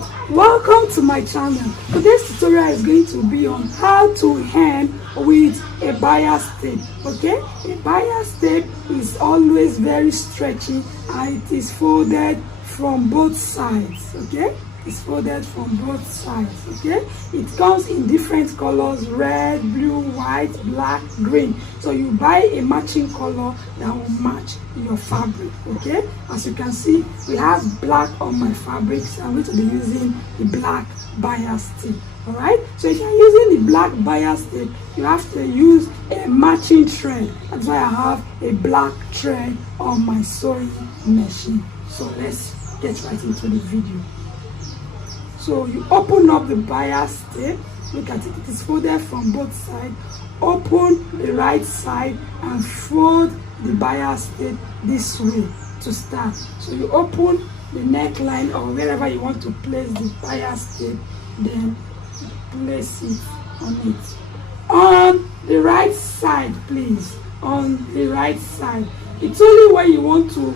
Alright, welcome to my channel. Today's tutorial is going to be on how to hem with a bias tape. Okay, a bias tape is always very stretchy and it is folded from both sides. Okay, it's folded from both sides. Okay, it comes in different colors: red, blue, white, black, green. So you buy a matching color that will match your fabric. Okay, as you can see, we have black on my fabric, so I'm going to be using the black bias tape. All right, so if you're using the black bias tape, you have to use a matching thread. That's why I have a black thread on my sewing machine. So let's get right into the video. So you open up the bias tape. Look at it, it is folded from both sides. Open the right side and fold the bias tape this way to start. So you open the neckline or wherever you want to place the bias tape, then place it on it. On the right side, please. On the right side. It's only when you want to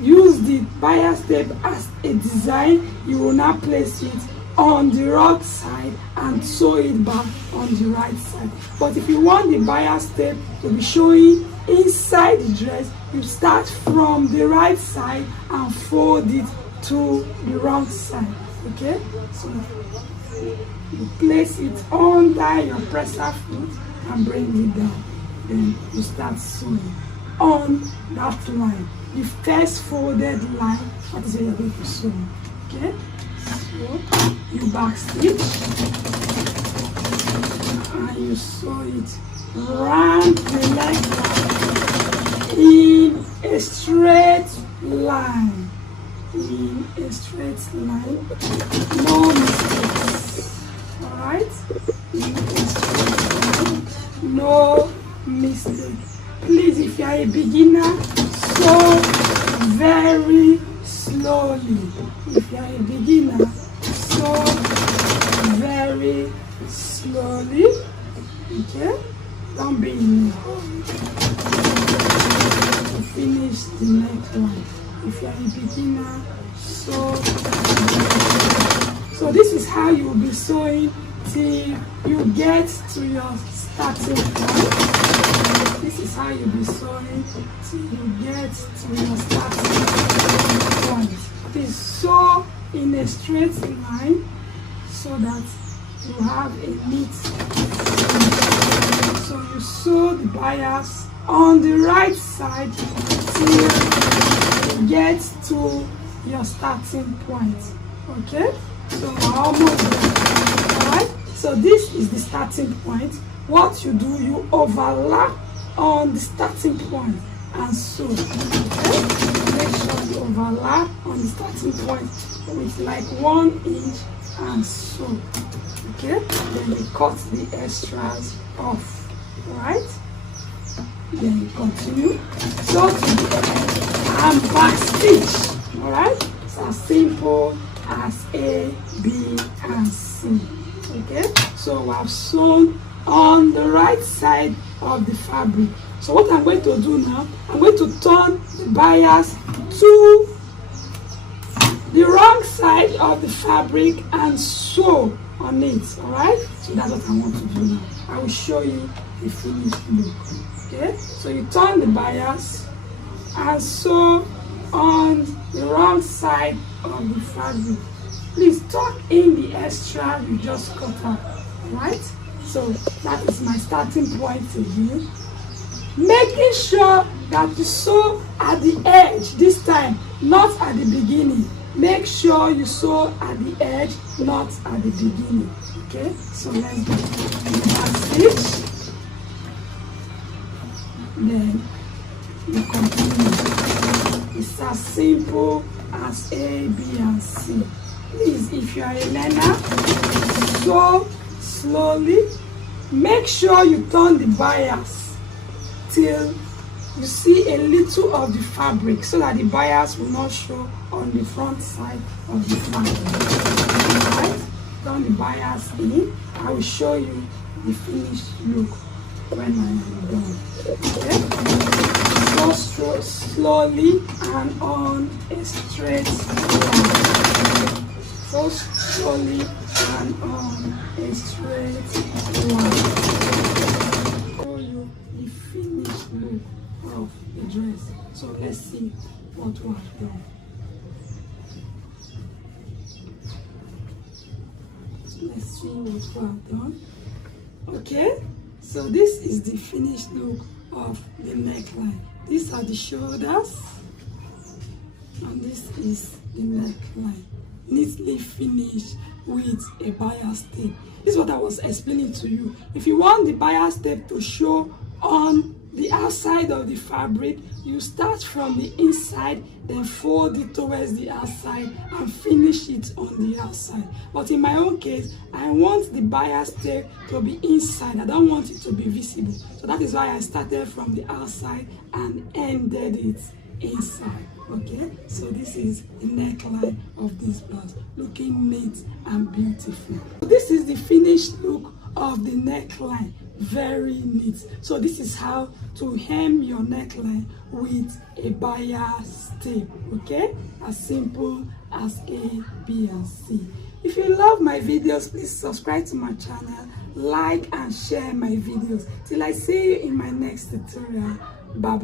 use the bias tape as a design, you will now place it on the wrong side and sew it back on the right side. But if you want the bias tape to be showing inside the dress, you start from the right side and fold it to the wrong side. Okay, so you place it under your presser foot and bring it down. Then you start sewing on that line, the first folded line. That is where you're going to sew. Okay, so you back stitch and you sew it round the leg in a straight line. In a straight line, no mistakes. All right, in a straight line, no mistake. Please, if you are a beginner, sew very slowly. If you are a beginner, sew very slowly. Okay, don't be in a hurry to finish the neckline. If you are a beginner, sew. So this is how you will be sewing till you get to your starting point. This is how you'll be sewing till you get to your starting point. Please sew in a straight line so that you have a neat seam. So you sew the bias on the right side till you get to your starting point. Okay, so we're almost there. Alright, so this is the starting point. What you do, you overlap on the starting point and sew. Okay, make sure you overlap on the starting point with like 1 inch and sew. Okay, then you cut the extras off. Alright, then you continue sew to the end and back stitch. Alright, it's as simple as A, B, and C. Okay, so we have sewn on the right side of the fabric. So what I'm going to do now, I'm going to turn the bias to the wrong side of the fabric and sew on it. Alright, so that's what I want to do now. I will show you the finished look. Okay, so you turn the bias and sew on the wrong side of the fabric. Please tuck in the extra you just cut out. Alright, so that is my starting point again. Making sure that you sew at the edge this time, not at the beginning. Make sure you sew at the edge, not at the beginning. Okay, so let's do the back stitch. Then you continue. It's as simple as A, B, and C. Please, if you are a learner, sew slowly. Make sure you turn the bias till you see a little of the fabric so that the bias will not show on the front side of the fabric. Alright, turn the bias in. I will show you the finished look when I am done. Okay, sew slowly and on a straight line. so slowly and on a straight line. Show you the finished look of the dress. So let's see what we have done. Let's see what we have done. Okay, so this is the finished look of the neckline. These are the shoulders, and this is the neckline, neatly finished with a bias tape. This is what I was explaining to you. If you want the bias tape to show on the outside of the fabric, you start from the inside, then fold it towards the outside and finish it on the outside. But in my own case, I want the bias tape to be inside. I don't want it to be visible. So that is why I started from the outside and ended it inside. Okay, so this is the neckline of this blouse, looking neat and beautiful. This is the finished look of the neckline, very neat. So this is how to hem your neckline with a bias tape. Okay, as simple as A, B, and C. If you love my videos, please subscribe to my channel, like and share my videos. Till I see you in my next tutorial. Bye bye.